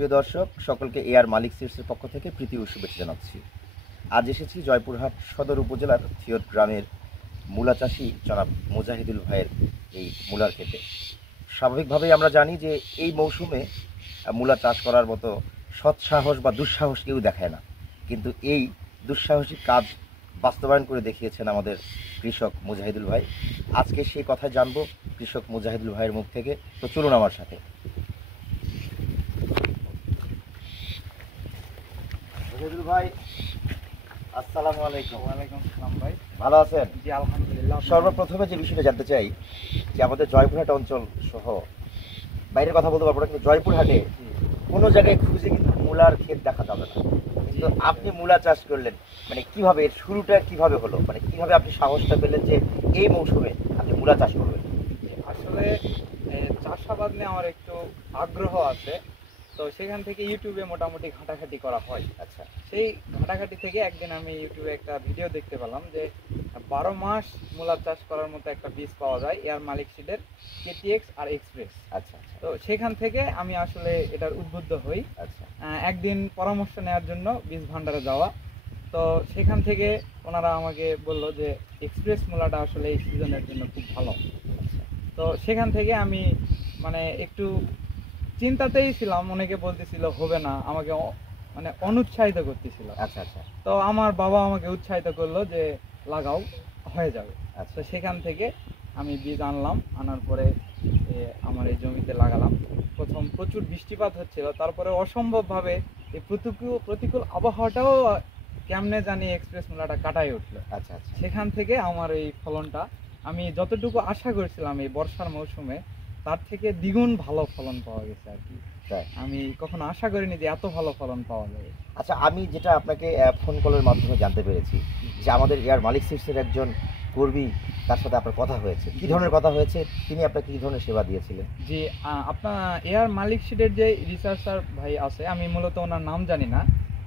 প্রিয় দর্শক, সকলকে এআর মালিক সিডসের পক্ষ থেকে প্রীতি ও শুভেচ্ছা জানাচ্ছি। আজ এসেছি জয়পুরহাট সদর উপজেলার থিয়ত গ্রামের মূলা চাষি জনাব মুজাহিদুল ভাইয়ের এই মূলার ক্ষেতে। স্বাভাবিকভাবেই আমরা জানি যে এই মৌসুমে মূলা চাষ করার মতো সৎসাহস বা দুঃসাহস কেউ দেখায় না, কিন্তু এই দুঃসাহসিক কাজ বাস্তবায়ন করে দেখিয়েছেন আমাদের কৃষক মুজাহিদুল ভাই। আজকে সেই কথা জানবো কৃষক মুজাহিদুল ভাইয়ের মুখ থেকে। তো চলুন আমার সাথে। মুজাহিদুল ভাই, আসসালামু আলাইকুম। ওয়ালাইকুম আসসালাম ভাই। ভালো আছেন? জি আলহামদুলিল্লাহ। সর্বপ্রথমে যে বিষয়টা জানতে চাই যে আমাদের জয়পুরহাট অঞ্চল সহ বাইরের কথা বলতে পারবো না, কিন্তু জয়পুরহাটে কোনো জায়গায় খুঁজে কিন্তু মূলার ক্ষেত দেখা যাবে না, কিন্তু আপনি মূলা চাষ করলেন। মানে কিভাবে এর শুরুটা কিভাবে হলো, মানে কিভাবে আপনি সাহসটা পেলেন যে এই মৌসুমে আপনি মূলা চাষ করবেন? আসলে চাষাবাদ নিয়ে আমার একটু আগ্রহ আছে, তো সেখান থেকে ইউটিউবে মোটামুটি ঘাটাঘাটি করা হয়। আচ্ছা, সেই ঘাটাঘাটি থেকে একদিন আমি ইউটিউবে একটা ভিডিও দেখতে পেলাম যে 12 মাস মূলা চাষ করার মতো একটা বীজ পাওয়া যায় এয়ার মালিক সিডের কেটিএক্স আর এক্সপ্রেস। আচ্ছা, আচ্ছা, তো সেখান থেকে আমি আসলে এটার উদ্বুদ্ধ হই। আচ্ছা, একদিন পরামর্শ নেওয়ার জন্য বীজ ভান্ডারে যাওয়া, তো সেখান থেকে ওনারা আমাকে বলল যে এক্সপ্রেস মূলাটা আসলে এই সিজনের জন্য খুব ভালো। তো সেখান থেকে আমি মানে একটু চিন্তাতেই ছিলাম, অনেকে বলতেছিল হবে না, আমাকে মানে অনুৎসাহিত করতেছিল। আচ্ছা, আচ্ছা, তো আমার বাবা আমাকে উৎসাহিত করলো যে লাগাও, হয়ে যাবে। আচ্ছা। তো সেখান থেকে আমি বীজ আনলাম, আনার পরে আমার এই জমিতে লাগালাম। প্রথম প্রচুর বৃষ্টিপাত হচ্ছিল, তারপরে অসম্ভবভাবে এই প্রতিকূল আবহাওয়াটাও কেমনে জানি এক্সপ্রেস মূলাটা কাটাই উঠলো। আচ্ছা, আচ্ছা। সেখান থেকে আমার এই ফলনটা আমি যতটুকু আশা করেছিলাম এই বর্ষার মৌসুমে, তার থেকে দ্বিগুণ ভালো ফলন পাওয়া গেছে আর কি। তাই? আমি কখনো আশা করিনি যে এত ভালো ফলন পাওয়া যাবে। আচ্ছা, আমি যেটা আপনাকে ফোন কলের মাধ্যমে জানতে পেরেছি যে আমাদের এয়ার মালিক সিডসের একজন কর্মী, তার সাথে আপনার কথা হয়েছে। কি ধরনের কথা হয়েছে? তিনি আপনাকে কি ধরনের সেবা দিয়েছিলেন? জি, আপনার এয়ার মালিক সিডের যে রিসার্চার ভাই আছে, আমি মূলত ওনার নাম জানি না,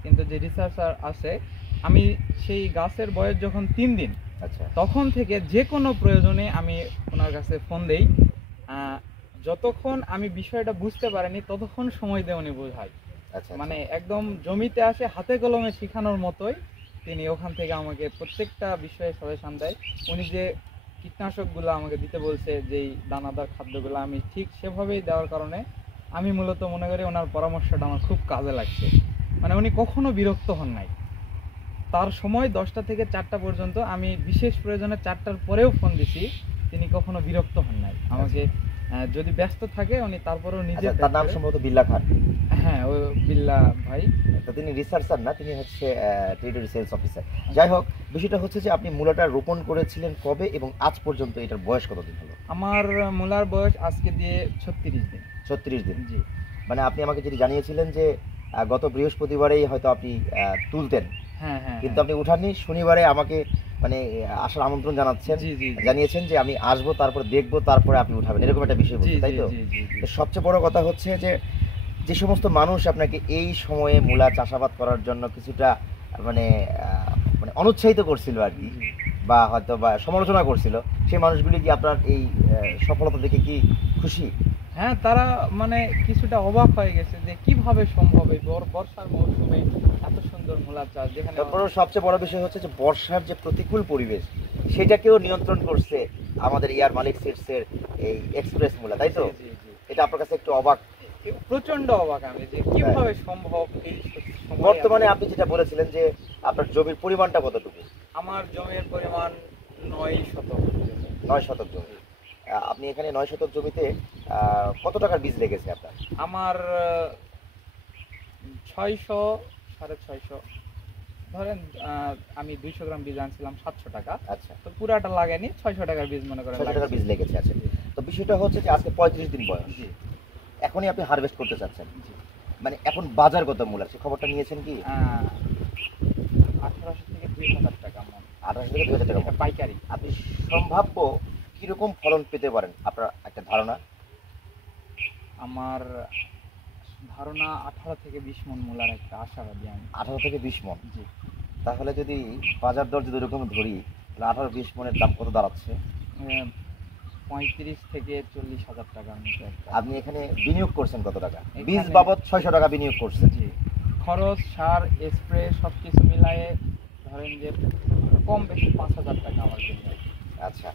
কিন্তু যে রিসার্চার আছে, আমি সেই গাছের বয়স যখন 3 দিন, আচ্ছা, তখন থেকে যে কোনো প্রয়োজনে আমি ওনার কাছে ফোন দেই। যতক্ষণ আমি বিষয়টা বুঝতে পারিনি ততক্ষণ সময় দিয়ে উনি বোঝায়। আচ্ছা, মানে একদম জমিতে আসে হাতে কলমে শেখানোর মতোই তিনি ওখান থেকে আমাকে প্রত্যেকটা বিষয়ে সাজেশন দেয়। উনি যে কীটনাশকগুলো আমাকে দিতে বলছে, যেই দানাদার খাদ্যগুলো, আমি ঠিক সেভাবেই দেওয়ার কারণে আমি মূলত মনে করি ওনার পরামর্শটা আমার খুব কাজে লাগছে। মানে উনি কখনো বিরক্ত হন নাই। তার সময় 10টা থেকে 4টা পর্যন্ত, আমি বিশেষ প্রয়োজনে 4টার পরেও ফোন দিছি, তিনি কখনো বিরক্ত হন নাই আমাকে। যদি ব্যস্ত থাকে উনি তারপরেও নিজে। আচ্ছা, তার নাম সম্ভবত বিল্লা খান। হ্যাঁ, ও বিল্লা ভাই। তো তিনি রিসার্চার না, তিনি হচ্ছে টেরিটরি সেলস অফিসার। যাই হোক, বিষয়টা হচ্ছে যে আপনি মূলাটা রোপণ করেছিলেন কবে এবং আজ পর্যন্ত এটার বয়স কতদিন হলো? আমার মূলার বয়স আজকে দিয়ে 36 দিন। 36 দিন। জি, মানে আপনি আমাকে যেটি জানিয়েছিলেন যে গত বৃহস্পতিবারেই হয়তো আপনি তুলতেন, হ্যাঁ হ্যাঁ, কিন্তু আপনি উঠাননি। শনিবারে আমাকে মানে আসার আমন্ত্রণ জানাচ্ছেন, জি জি জি, জানিয়েছেন যে আমি আসবো, তারপরে দেখবো, তারপরে আপনি উঠাবেন, এরকম একটা বিষয় জি বলছে, তাই জি তো? জি জি জি। তো সবচেয়ে বড় কথা হচ্ছে যে যে সমস্ত মানুষ আপনাকে এই সময়ে মূলা চাষাবাদ করার জন্য কিছুটা মানে মানে অনুৎসাহিত করছিল আর কি, বা হয়তো বা সমালোচনা করছিল, সেই মানুষগুলি কি আপনার এই সফলতা দেখে কি খুশি? হ্যাঁ, তারা মানে কিছুটা অবাক হয়ে গেছে যে কিভাবে সম্ভব এই বর্ষার মৌসুমে এত সুন্দর মূলা চাষ, যেখানে তারপরে সবচেয়ে বড় বিষয় হচ্ছে যে বর্ষার যে প্রতিকূল পরিবেশ, সেটাকেও নিয়ন্ত্রণ করছে আমাদের এয়ার মালিক সিডসের এই এক্সপ্রেস মূলা, তাই তো? জি জি জি, এটা আপনার কাছে একটু অবাক? প্রচন্ড অবাক আমি যে কিভাবে সম্ভব এই সময়ে। বর্তমানে আপনি যেটা বলেছিলেন যে আপনার জমির পরিমাণটা কতটুকু? আমার জমির পরিমাণ 9 শতক। 9 শতক জমি। আপনি এখানে 9 শতক জমিতে কত টাকার বীজ লেগেছে আপনার? আমার 600, 650, ধরেন আমি 200 গ্রাম বীজ আনছিলাম 700 টাকা। আচ্ছা, তো পুরাটা লাগেনি, 600 টাকার বীজ মনে করেন 600 টাকার লাগছে। বীজ লেগেছে। আচ্ছা, তো বিষয়টা হচ্ছে যে আজকে 35 দিন বয়স, জি এখনই আপনি হারভেস্ট করতে চাচ্ছেন। জি। মানে এখন বাজার কত মূলার, সে খবরটা নিয়েছেন কি? 1800 থেকে 2000 টাকা মন। 1800 থেকে 2000 টাকা এটা মণ। পাইকারি। আপনি সম্ভাব্য কিরকম ফলন পেতে পারেন, আপনার একটা ধারণা? আমার ধারণা 18 থেকে 20 মন মূলার একটা আশাবাদী আমি। 18 থেকে 20 মণ। জি, তাহলে যদি বাজার দর যদি ওরকম ধরি, তাহলে 18-20 মণের দাম কত দাঁড়াচ্ছে? 35 থেকে 40,000 টাকার মতো একটা। আপনি এখানে বিনিয়োগ করছেন কত টাকা? এখানে- বীজ বাবদ 600 টাকা বিনিয়োগ করছেন। জি, খরচ, সার, স্প্রে সব কিছু মিলায়ে ধরেন যে কম বেশি 5,000 টাকা আমার জন্য। আচ্ছা,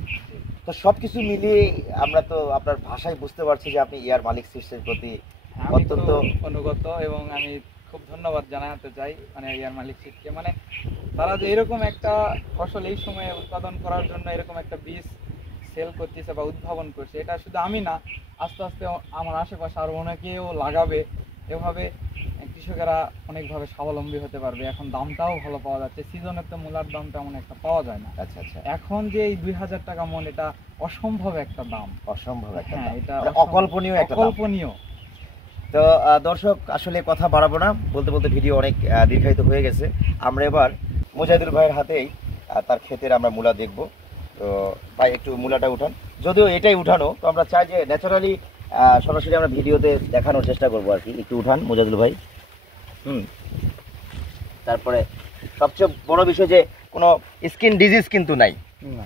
তো সবকিছু মিলিয়ে আমরা তো আপনার ভাষায় বুঝতে পারছি যে আপনি এয়ার মালিক সিডসের প্রতি আমি অত্যন্ত খুব অনুগত এবং আমি খুব ধন্যবাদ জানাতে চাই মানে এয়ার মালিক সিটকে, মানে তারা যে এরকম একটা ফসল এই সময়ে উৎপাদন করার জন্য এরকম একটা বীজ সেল করতেছে বা উদ্ভাবন করছে, এটা শুধু আমি না, আস্তে আস্তে আমার আশেপাশে আরো অনেকেও লাগাবে। এভাবে কৃষকেরা অনেকভাবে স্বাবলম্বী হতে পারবে। এখন দামটাও ভালো পাওয়া যাচ্ছে, সিজনের তো মূলার দাম তেমন একটা পাওয়া যায় না। আচ্ছা আচ্ছা, এখন যে এই 2,000 টাকা মন, এটা অসম্ভব একটা দাম। অসম্ভব একটা হ্যাঁ, দাম। এটা মানে অসম্ভব, অকল্পনীয় একটা দাম। অকল্পনীয়। তো দর্শক, আসলে কথা বাড়াবো না, বলতে বলতে ভিডিও অনেক দীর্ঘায়িত হয়ে গেছে। আমরা এবার মুজাহিদুল ভাইয়ের হাতেই তার ক্ষেতের আমরা মূলা দেখব। তো ভাই একটু মূলাটা উঠান, যদিও এটাই উঠানো, তো আমরা চাই যে ন্যাচারালি সরাসরি আমরা ভিডিওতে দেখানোর চেষ্টা করবো আর কি। একটু উঠান মুজাহিদুল ভাই। তারপরে সবচেয়ে বড় বিষয় যে কোনো স্কিন ডিজিজ কিন্তু নাই।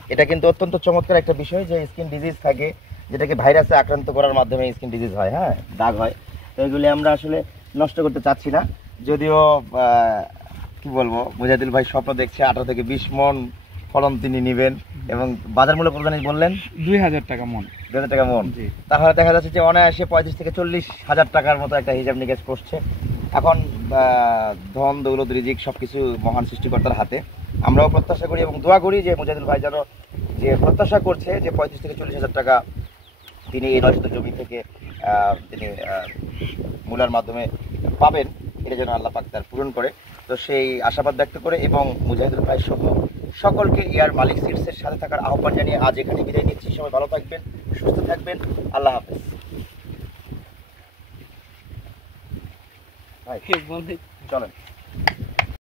এটা কিন্তু অত্যন্ত চমৎকার একটা বিষয় যে স্কিন ডিজিজ থাকে, যেটাকে ভাইরাসে আক্রান্ত করার মাধ্যমে স্কিন ডিজিজ হয়, হ্যাঁ, দাগ হয়। তো এগুলি আমরা আসলে নষ্ট করতে চাচ্ছি না, যদিও কি বলবো, মুজাহিদুল ভাই স্বপ্ন দেখছে 18 থেকে 20 মন ফলন তিনি নেবেন, এবং বাজার মূল্য কত জানি বললেন? 2,000 টাকা মন। 2,000 টাকা মন। জি। তাহলে দেখা যাচ্ছে যে অনায়াসে 35 থেকে 40,000 টাকার মতো একটা হিসাব নিকেশ করছে। এখন ধন দৌলত রিজিক সবকিছু মহান সৃষ্টিকর্তার হাতে। আমরাও প্রত্যাশা করি এবং দোয়া করি যে মুজাহিদুল ভাই যেন যে প্রত্যাশা করছে যে 35 থেকে 40,000 টাকা তিনি এই 9 শতক জমি থেকে তিনি মূলার মাধ্যমে পাবেন, এটা যেন আল্লাহ পাক তার পূরণ করে। তো সেই আশাবাদ ব্যক্ত করে এবং মুজাহিদুল ভাই সহ সকলকে এয়ার মালিক সিডসের সাথে থাকার আহ্বান জানিয়ে আজ এখানে বিদায় নিচ্ছি। সবাই ভালো থাকবেন, সুস্থ থাকবেন, আল্লাহ হাফেজ। ভাই চলেন।